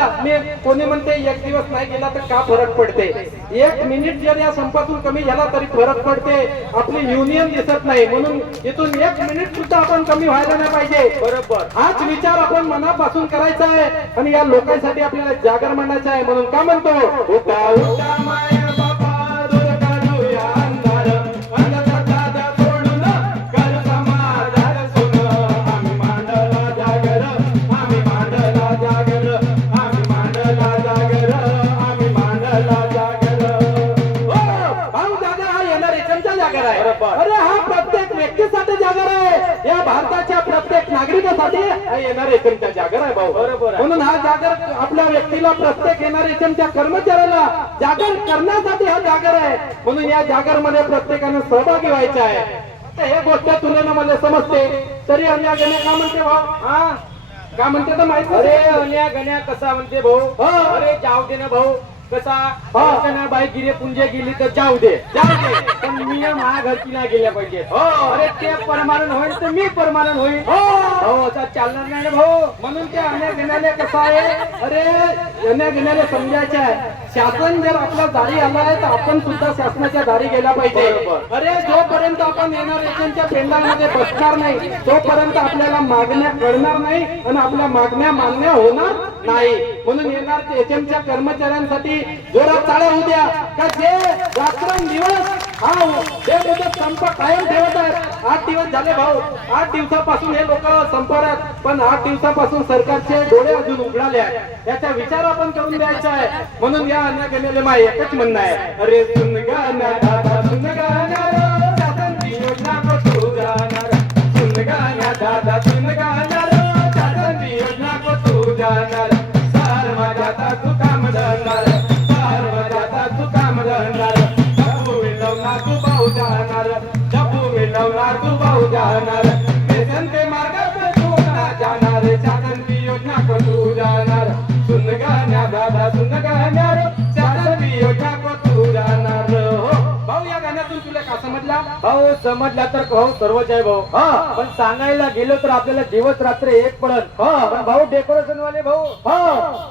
बघा मी कोणी म्हणते एक दिवस नाही गेला तर का फरक पडते, 1 मिनिट जर या संपातून कमी झाला तरी फरक पडते. आपली युनियन दिसत नाही म्हणून इथून 1 मिनिट सुद्धा आपण कमी व्हायला नाही पाहिजे. बरोबर. हाच विचार आपण मनापासून करायचा आहे आणि या लोकांसाठी आपल्याला जागर मांडायचा आहे. म्हणून का म्हणतो उठा उठा माया बाबा दूर काढूया अंधार, अंधश्रद्धा सोडून कर समाधान सुन. आम्ही मांडला जागर, आम्ही मांडला जागर, आम्ही मांडला जागर, आम्ही मांडला जागर. भाऊ जागर हा येणार एकंचा जागर आहे. अरे हा प्रत्येक व्यक्तीसाठी जागर आहे, या भारताच्या प्रत्येक नागरिकासाठी हा येणार एकंचा जागर आहे भाऊ. बरोबर. म्हणून हा जागर आपल्या व्यक्तीला, प्रत्येक येणार एकंच्या कर्मचाऱ्याला जागर करण्यासाठी हा जागर आहे. म्हणून या जागर मध्ये प्रत्येकाने सहभागी व्हायचं आहे. आता हे गोष्ट तुलनेनं मला समजते तरी अन्या गण्या का म्हणते भाऊ, हा का म्हणते तर माहिती. अरे अन्या गण्या कसा म्हणते भाऊ, हा. अरे जाऊ दे ना भाऊ. कसा हा. बाई गिरे पुंजे गेली तर जाऊ दे, जाऊ दे. पण मी माझ्या घरची नाही गेल्या पाहिजे. हो. अरे ते परमानंट होईल तर मी परमानंट होईल. हो. हो आता चालणार नाही ना भाऊ. म्हणून ते अन्या घेण्याले कसं आहे, अरे अन्या घेण्याले समजायचं आहे शासन जर आपला दारी आला आहे तर आपण सुद्धा शासनाच्या दारी गेला पाहिजे. बरोबर. अरे जोपर्यंत आपण येणार एजंटच्या पेंडामध्ये बसणार नाही तोपर्यंत आपल्याला मागण्या कळणार नाही आणि आपल्या मागण्या मान्य होणार नाही. म्हणून येणार एजंटच्या कर्मचाऱ्यांसाठी जोरात टाळ्या होऊ द्या का जे रात्रंदिवस हा जे मुदत संप कायम ठेवत आहेत. 8 दिवस झाले भाऊ, 8 दिवसापासून हे लोक संपावर आहेत, पण 8 दिवसापासून सरकारचे डोळे अजून उघडाले आहेत. याचा विचार आपण करून द्यायचा आहे. म्हणून या अन्य गेलेले माय एकच म्हणणं आहे, अरे सुन गाण्या दादा सुन गाण्या रो, शासनची योजना को तू जाणार. सुन गाण्या दादा सुन गाण्या रो, शासनची योजना को तू जाणार. सार माझ्या तू काम धरणार, सार माझ्या तू काम धरणार. डबू मिळवणार तू भाऊ जाणार, डबू मिळवणार तू भाऊ जाणार. व्यसन के मार्ग पे तू ना जाणार, शासनची योजना को तू जाणार. सुन गाण्या दादा सुन गाण्या रो, शासनची योजना को तू जाणार. हो भाऊ, या गाण्यातून तुला का समजला? भाऊ समजला तर भाऊ सर्वच आहे भाऊ. हा पण सांगायला गेलो तर आपल्याला दिवस रात्र एक पडत. हा. पण भाऊ डेकोरेशन वाले भाऊ, हा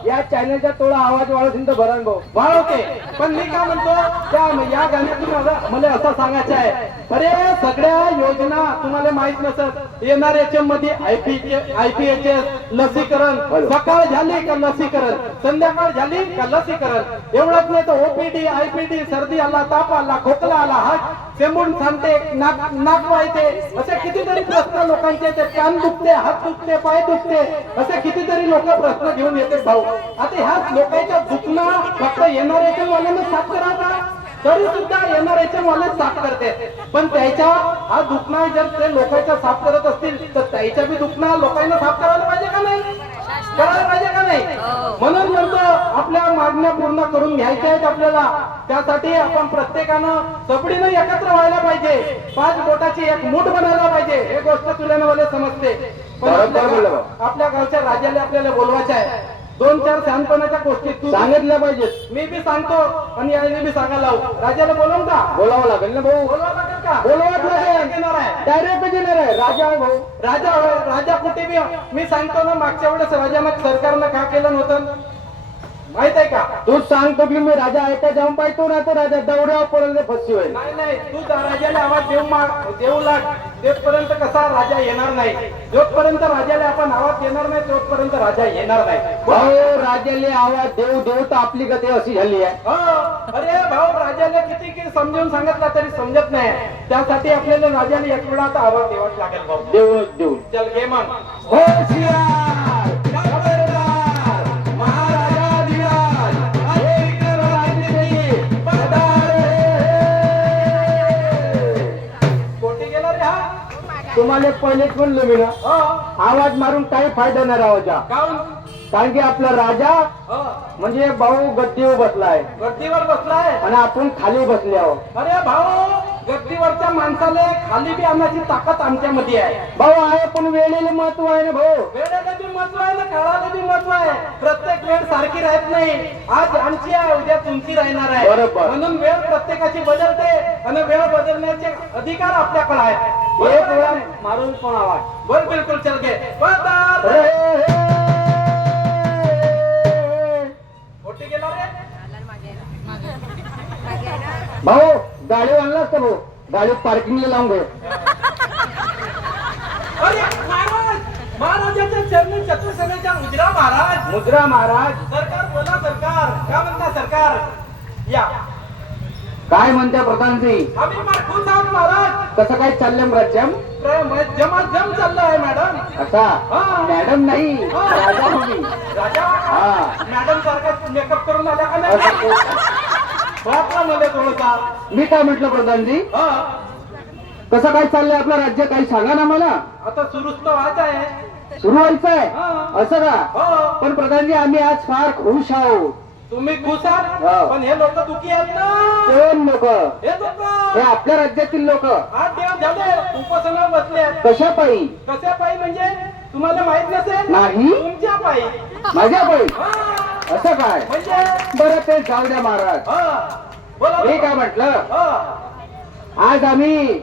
या चॅनलचा थोडा आवाज वाढवून तर भरण भाऊ. वाढवते. पण मी काय म्हणतो त्या या गाण्यातून मला असं सांगायचं आहे, अरे सगळ्या योजना तुम्हाला माहित नसत, येणार याच्या मध्ये IPHS लसीकरण, सकाळ झाली का लसीकरण, संध्याकाळ झाली का लसीकरण. एवढंच नाही तर OPD IPD, सर्दी आला, ताप आला, खोकला आला, हात चेंबून सांगते, नाक वायते, असे कितीतरी प्रश्न लोकांचे येते. कान दुखते, हात दुखते, पाय दुखते, असे कितीतरी लोक प्रश्न घेऊन येते भाऊ. आता ह्या लोकांच्या दुखणं फक्त येणाऱ्याच्या वाल्यानं साफ करायचा, तरी सुद्धा येणाऱ्याच्या वाल्यात साफ करते. पण त्याच्या हा दुखणं जर ते लोकांच्या साफ करत असतील तर त्याच्या बी दुखणं लोकांना साफ करायला पाहिजे का नाही, करायला पाहिजे का नाही. म्हणून म्हणतो आपल्या मागण्या पूर्ण करून घ्यायच्या आहेत आपल्याला. त्यासाठी आपण प्रत्येकानं सबडीनं एकत्र व्हायला पाहिजे, 5 बोटाची एक मूठ बनायला पाहिजे. हे गोष्ट तुला मला समजते. पण आपल्या गावच्या राजाला आपल्याला बोलवायचं आहे. 2-4 शहाणपणाच्या गोष्टी तू सांगितल्या पाहिजेत. मी बी सांगतो आणि याने बी सांगायला लावू. राजाला बोलवून का? बोलावं लागेल ना भाऊ. बोलवावं लागेल का? बोलवावं लागेल. येणार आहे. डायरेक्ट येणार आहे. राजा आहे भाऊ. राजा कुठे बी मी सांगतो ना, मागच्या वेळेस राजानं सरकारनं का केलं नव्हतं माहित आहे का? तू सांगतो की मी राजा आहे त्या जाऊन पाहतो ना, तर राजा दौड्यावर पडले फसवी होईल. नाही तू राजाला आवाज देऊ लाग. तेथपर्यंत कसा राजा येणार नाही. जोपर्यंत राजाला आपण आवाज येणार नाही तोपर्यंत राजा येणार नाही. भाऊ राजाले आवाज देऊ देऊ तर आपली गती अशी झाली आहे. अरे भाऊ, राजाला किती समजावून सांगितलं तरी समजत नाही. त्यासाठी आपल्याला राजाला एक वेळा आता आवाज द्यावाच लागेल भाऊ. देऊ. चल घे मग. होशियार खबरदार, महाराजाधिराज, अधिकार राजनीती, पदार कोटी गेला रे हा. तुम्हाला पहिलेच म्हणलो मी ना, आवाज मारून काही फायदा नाही राहायचा. काऊन? कारण की आपला राजा म्हणजे भाऊ गद्दीवर बसलाय गद्दीवर बसलाय आणि आपण खाली बसले आहोत. अरे भाऊ, गद्दीवरच्या माणसाला खाली बी आणण्याची ताकद आमच्यामध्ये आहे. भाऊ आहे, पण वेळेला महत्व आहे ना भाऊ. वेळेला बी महत्व आहे ना, काळाला बी महत्व आहे. प्रत्येक वेळ सारखी राहत नाही. आज आमची आहे, उद्या तुमची राहणार आहे. बरोबर. म्हणून वेळ प्रत्येकाची बदलते आणि वेळ बदलण्याचे अधिकार आपल्याकडे आहेत. एक वेळा मारून पण आवाज बोल. बिलकुल. चल घे. रे, गाडी आणला असतो भाऊ, गाडी पार्किंगला लावून घे. अरे महाराज, महाराजाच्या चरणी चतुर्सेनेच्या मुद्रा महाराज. मुद्रा महाराज, सरकार बोला सरकार, काय म्हणता सरकार? या काय म्हणत्या प्रधानजी? आम्ही खुश आहोत महाराज. कसं काय चाललंय राज्यम? जमाजम चाललं आहे मॅडम. असा हा. मॅडम नाही, राजा होती. राजा हा. मॅडम सारखा मेकअप करून आला का नाही? वाटला मला थोडसा. मी काय म्हटलं प्रधानजी? हा. कसं काय चाललंय आपलं राज्य, काही सांगा ना मला. आता सुरूच तर व्हायचं आहे. सुरू व्हायचंय हा. असं का? हो. पण प्रधानजी आम्ही आज फार खुश आहोत. तुम्ही खुश आहात, हा. पण हे लोक दुखी आहेत ना. कोण लोक? हे लोक हे आपल्या राज्यातील लोक. 8 दिवस झाले उपोषणावर बसले आहेत. कशा पायी? कशा पायी म्हणजे तुम्हाला माहित नसेल? नाही. तुमच्या पायी. माझ्या पायी? हा. असं काय? म्हणजे बरं ते जाऊ द्या महाराज. हा. बोला मी काय म्हटलं, हा. आज आम्ही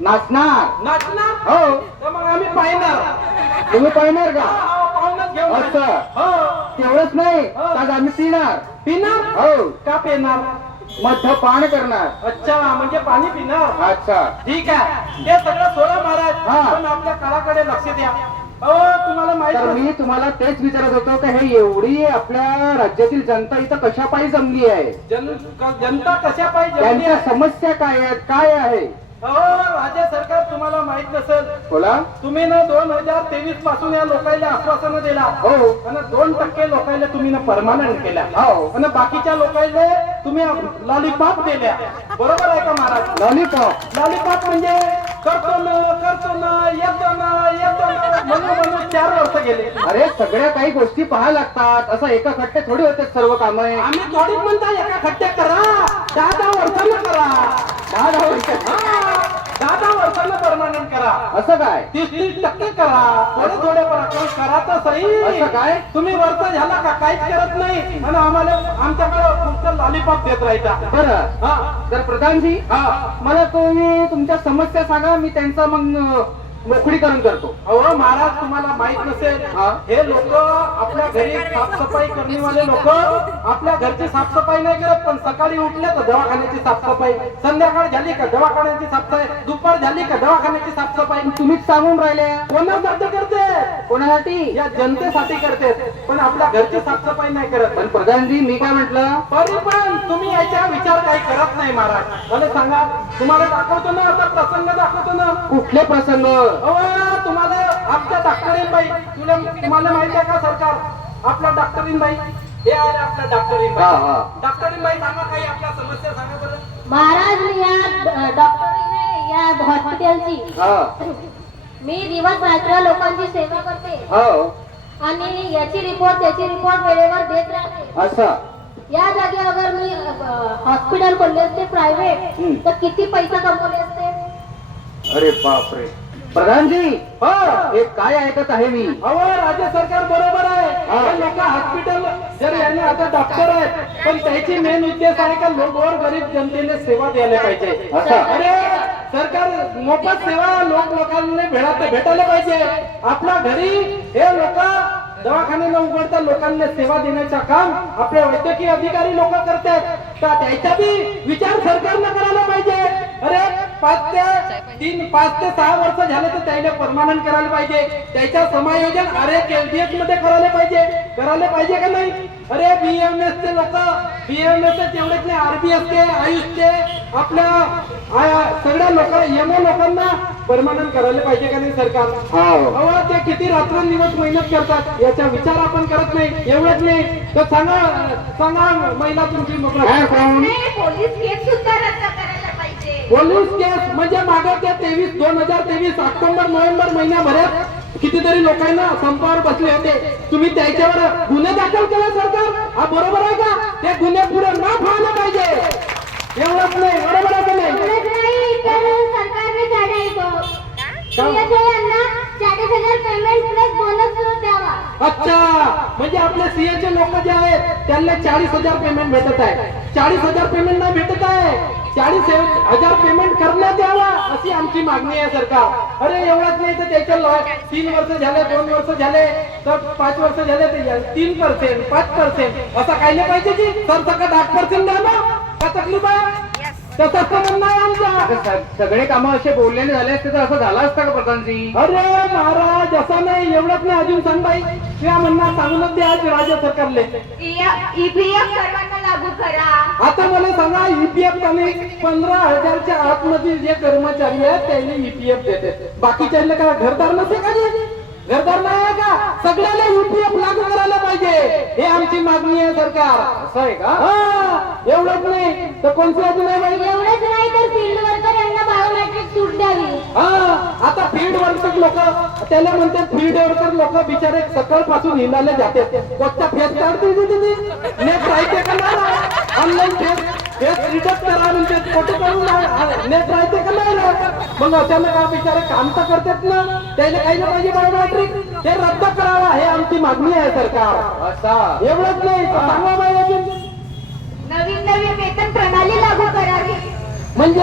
नाचणार. नाचणार? हो. तर मग आम्ही पाहणार. तुम्ही पाहणार का? पाहुणच घेऊन असं. हो. तेवढंच नाही, आज आम्ही पिणार. पिणार? हो. का पिणार? मद्यपान करणार. अच्छा, म्हणजे पाणी पिणार. अच्छा. ठीक आहे, हे सगळं सोडा महाराज. हा. पण आपल्या काळाकडे लक्ष द्या. अहो तुम्हाला माहित तर मी तुम्हाला तेच विचारत होतो की हे एवढी आपल्या राज्यातील जनता इथं कशा पायी जमली आहे? जनता कशा पाहिजे? त्यांच्या समस्या काय आहेत, काय आहे? अहो राज्य सरकार तुम्हाला माहित नसेल, बोला. तुम्ही ना 2023 पासून या लोकांना आश्वासन दिला. हो. आणि 2% लोकांना तुम्ही ना परमानंट केल्या. हो. आणि बाकीच्या लोकांना तुम्ही लॉलीपॉप दिल्या. बरोबर आहे का महाराज? लॉलीपॉप. लॉलीपॉप म्हणजे करतो ना येतो ना म्हणून 4 वर्ष गेले. अरे सगळ्या काही गोष्टी पाहायला लागतात, असं एका खट्टे थोडी होते सर्व काम. आम्ही थोडीच म्हणता एका खट्ट्या करा, 10 वर्षांना करा. 10 वर्ष. 10 वर्षांना परमानंट करा. असं काय? 30% करा. थोडे करा तर सही. असं काय? तुम्ही वर्ष झाला का काहीच करत नाही आणि आम्हाला आमच्याकडे तुमचं लॉलीपॉप देत राहायचा. बरं. हा. तर प्रधानजी, मला तुम्ही तुमच्या समस्या सांगा, मी त्यांचा मग मोकळीकरण करतो. अहो महाराज, तुम्हाला माहित नसेल, हा. हे लोक आपल्या घरी साफसफाई करणेवाले लोक आपल्या घरची साफसफाई नाही करत, पण सकाळी उठले तर दवाखान्याची साफसफाई, संध्याकाळ झाली का दवाखान्याची साफसफाई, दुपार झाली का दवाखान्याची साफसफाई. तुम्हीच सांगून राहिले. कोणासाठी करते? कोणासाठी? या जनतेसाठी करते, पण आपल्या घरची साफसफाई नाही करत. पण प्रधानजी, मी काय म्हटलं, तरी पण तुम्ही याच्या विचार काही करत नाही महाराज. मला सांगा, तुम्हाला दाखवतो ना, आता प्रसंग दाखवतो ना. कुठले प्रसंग? तुम्हाला आपल्या डॉक्टरीनबाई, तुम्हाला माहिती आहे का सरकार, आपल्या डॉक्टरीनबाई हे आहे आपल्या डॉक्टरीनबाई. हा. डॉक्टरीनबाई सांगा काही आपल्या समस्या सांगा बरं. महाराज, मी या डॉक्टरीने या हॉस्पिटलची मी दिवस रात्र लोकांची सेवा करते हो. आणि याची रिपोर्ट त्याची रिपोर्ट वेळेवर देत राहते. असं. या जागी अगर मी हॉस्पिटल खोलले असते प्रायव्हेट, तर किती पैसा कमवले असते. अरे बापरे. प्रधानजी, हे काय ऐकत आहे मी? अहो राज्य सरकार बरोबर आहे. हे लोक हॉस्पिटल जर यांनी आता डॉक्टर आहेत, पण त्याची मेन उद्देश आहे का लोकांवर गरीब जनतेने सेवा द्यायला पाहिजे. असं. अरे सरकार मोफत सेवा लोकांना भेटायला पाहिजे. आपल्या घरी हे लोक दवाखाने न उघडता लोकांना सेवा देण्याचं काम आपले वैद्यकीय अधिकारी लोक करतात. का त्याचा बी विचार सरकारनं करायला पाहिजे. अरे 5 ते 6 वर्ष झाले तर त्याला परमानंट करायला पाहिजे. त्याच्या समायोजन KLDS मध्ये करायला पाहिजे का नाही? अरे BMS चे लोक, BMS तेवढेच नाही, RBS चे, आयुषचे, आपल्या सगळ्या लोकांना परमानंट करायला पाहिजे का नाही सरकार? अहो ते किती रात्रंदिवस मेहनत करतात, याचा विचार आपण करत नाही. एवढंच नाही तर सांगा महिला तुमची पोलीस केस सुद्धा रद्द करायला पाहिजे. पोलीस केस म्हणजे मागे त्या 2023 ऑक्टोबर नोव्हेंबर महिन्याभरात कितीतरी लोकांना संपावर बसले होते. तुम्ही त्याच्यावर गुन्हे दाखल केला सरकार. हा बरोबर आहे का? ते गुन्हे पुढे माफ व्हायला पाहिजे. एवढंच नाही, बरोबर आहे का नाही? सरकारने यांना 40,000 पेमेंट प्लस बोनस द्यावा. अच्छा, म्हणजे आपल्या सीएचे लोक जे आहेत त्यांना 40,000 पेमेंट भेटत आहे. 40,000 पेमेंट नाही भेटत आहे, 40,000 पेमेंट करण्यात यावा अशी आमची मागणी आहे सरकार. अरे एवढंच नाही तर त्याच्या 3 वर्ष झाले, 2 वर्ष झाले, तर 5 वर्ष झाले तर 3%, 5% असं काही नाही पाहिजे की सरसकट 8% द्या ना. का तकलीफ आहे? तसं तर म्हणणं आहे आमच्या. सगळे कामं असे बोलल्याने झाले असते तर असं झालं असतं का प्रधानजी? अरे महाराज असं नाही, एवढंच नाही, अजून सांग बाई तुझ्या म्हणणं सांगूनच द्या आज राज्य सरकारले. ईपीएफ सर्वांना लागू करा. आता मला सांगा ईपीएफ त्याने 15,000च्या आतमधील जे कर्मचारी आहेत त्याने ईपीएफ देते, बाकीच्या का घरदार नसे का? घरदार नाही आहे का? सगळ्याला ईपीएफ लागू करायला पाहिजे, हे आमची मागणी आहे सरकार. असं आहे का? हा, एवढंच नाही तर कोणती अजून आहे माहिती? एवढंच नाही तर फील्ड वर्कर यांना बायोमेट्रिक सूट द्यावी. हा, आता फील्ड वर्कर लोक त्याला म्हणते, फील्ड वर्कर लोक बिचारे सकाळपासून हिंडायला जाते, कोणत्या फेस काढते नेट राहते का नाही? ऑनलाईन फेस रिडक्ट करा म्हणजे फोटो काढून नेट राहते का नाही? मग अचानक हा बिचारे काम तर करतात ना, त्याला काही ना पाहिजे बायोमेट्रिक, ते रद्द करावा, हे आमची मागणी आहे सरकार. असा एवढंच नाही तर सांगा बाई अजून. नवीन नवीन वेतन प्रणाली लागू करावी. म्हणजे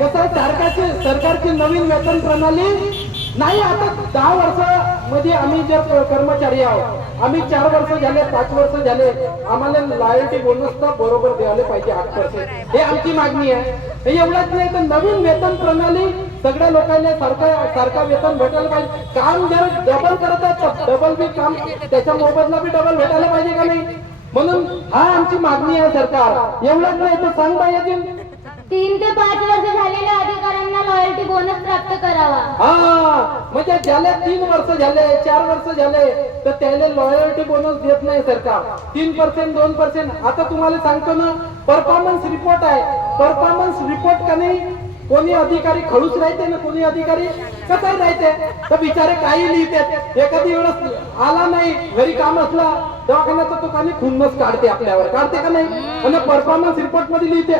कसं आहे, सरकारची नवीन वेतन प्रणाली नाही. आता 10 वर्ष मध्ये आम्ही जे कर्मचारी आहोत, आम्ही 4 वर्ष झाले, 5 वर्ष झाले, आम्हाला लॉयल्टी बोनस तर बरोबर द्यायला पाहिजे 8%, हे आमची मागणी आहे. हे एवढंच नाही तर नवीन वेतन प्रणाली सगळ्या लोकांना सारखा वेतन भेटायला पाहिजे. काम जर डबल करत आहेत तर डबल बी काम त्याच्या मोबदला बी डबल भेटायला पाहिजे का नाही? म्हणून हा आमची मागणी आहे सरकार. एवढंच नाही तर सांग बाई अजून. 3 ते 5 वर्ष झालेल्या अधिकाऱ्यांना लॉयल्टी बोनस प्राप्त करावा. हा, म्हणजे ज्याला 3 वर्ष झाले, 4 वर्ष झाले तर त्याला लॉयल्टी बोनस देत नाही सरकार. 3%, 2%. आता तुम्हाला सांगतो ना, परफॉर्मन्स रिपोर्ट आहे. परफॉर्मन्स रिपोर्ट का नाही, कोणी अधिकारी खडूस राहते ना, कोणी अधिकारी कसं राहते तर बिचारे काही लिहितात. एखादी वेळेस आला नाही, घरी काम असला दवाखान्याचा तो काही खुन्नस काढते, आपल्यावर काढते का नाही? आणि परफॉर्मन्स रिपोर्ट मध्ये लिहिते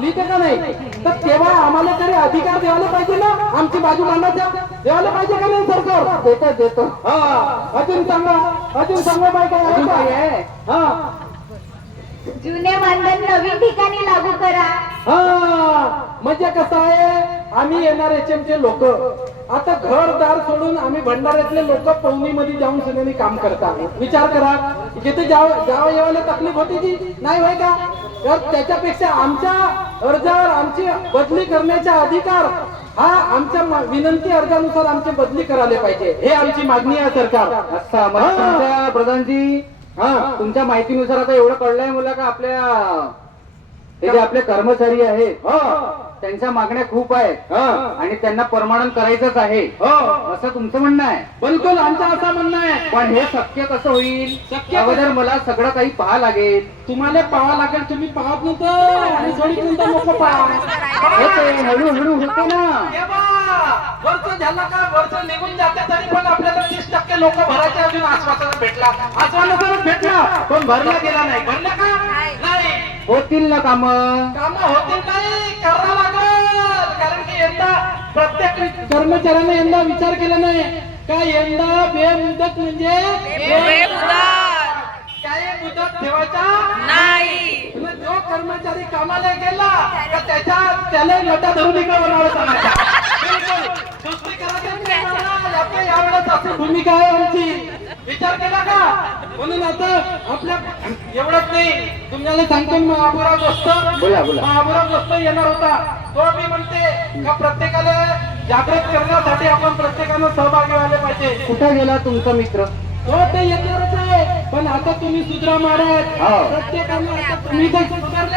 लिहिते का नाही? तर तेव्हा आम्हाला तरी अधिकार द्यायला पाहिजे ना, आमची बाजू मांडायच्या द्यायला पाहिजे का नाही सरकार? देतो. हा, अजून सांगा बाई काय आहे? हा, जुने मानधन नवीन ठिकाणी लागू करा. हा, म्हणजे कसं आहे, आम्ही येणार एचएमचे लोक आता घरदार सोडून आम्ही भंडाऱ्यातले लोक पवनीमध्ये जाऊन सगळ्यांनी काम करतात. विचार करा, जिथे जावं येवायला तकलीफ होती ती नाही होय का? तर त्याच्यापेक्षा आमच्या अर्जावर आमची बदली करण्याचा अधिकार हा आमच्या विनंती अर्जानुसार आमची बदली करायला पाहिजे, हे आमची मागणी आहे सरकार. अच्छा, मला तुमच्या प्रधानजी, तुमच्या माहितीनुसार आता एवढं कळलंय मला का हे जे आपले कर्मचारी आहेत त्यांच्या मागण्या खूप आहेत आणि त्यांना परमानंट करायचंच आहे, असं तुमचं म्हणणं आहे? बिलकुल आमचं असं म्हणणं आहे. पण हे शक्य कसं होईल? अगोदर मला सगळं काही पाहा लागेल. तुम्हाला पाहावं लागेल, तुम्ही पाहत नव्हतं आणि सोडीत नको पाहा. हळूहळू होते ना. वर्ष झालं का, वर्ष निघून जाते तरी पण आपल्याला 30% लोक भरायचे अजून आश्वासन भेटला पण भरला गेला नाही. भरला का नाही? होतील ना काम होतील नाही, करावं लागेल. कारण की यंदा प्रत्येक कर्मचाऱ्याने यंदा विचार केला नाही का यंदा बेमुदत म्हणजे काय मुदत ठेवायचा नाही. जो कर्मचारी कामाला गेला का त्याला नटा धरून इकडे बनावं यावेळेस अशी भूमिका आहे आमची. विचार केला का? म्हणून आता आपल्या एवढंच नाही, तुम्हाला सांगतो महापुरा दोस्त येणार होता. तो मी म्हणते का प्रत्येकाला जागृत करण्यासाठी आपण प्रत्येकानं सहभागी व्हायला पाहिजे. कुठे गेला तुमचा मित्र? हो, ते येणारच आहे. पण आता तुम्ही सुधरा महाराज, प्रत्येकाने आता तुम्ही जर सुधारले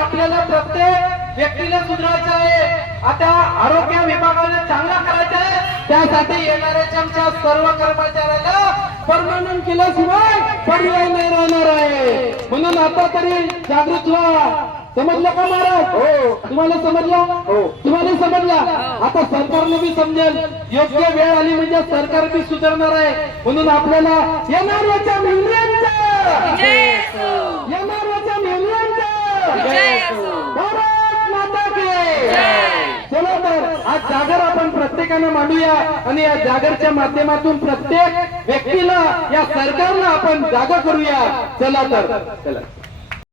आपल्याला प्रत्येक व्यक्तीला सुधारायचं आहे. आता आरोग्य विभागाने चांगला करायचं आहे, त्यासाठी येणाऱ्या आमच्या सर्व कर्मचाऱ्यांना परमानंट केल्याशिवाय पर्याय नाही राहणार आहे. म्हणून आता तरी जागृत व्हा. समजलं का महाराज? हो. तुम्हाला समजलं? हो. तुम्हाला समजला? आता सरकारने बी समजेल, योग्य वेळ आली म्हणजे सरकार बी सुधारणार आहे. म्हणून आपल्याला येणाऱ्याच्या भारत माता की चला तर आज जागर आपण प्रत्येकानं मांडूया आणि या जागरच्या माध्यमातून प्रत्येक व्यक्तीला, या सरकारला आपण जागा करूया. चला तर चला.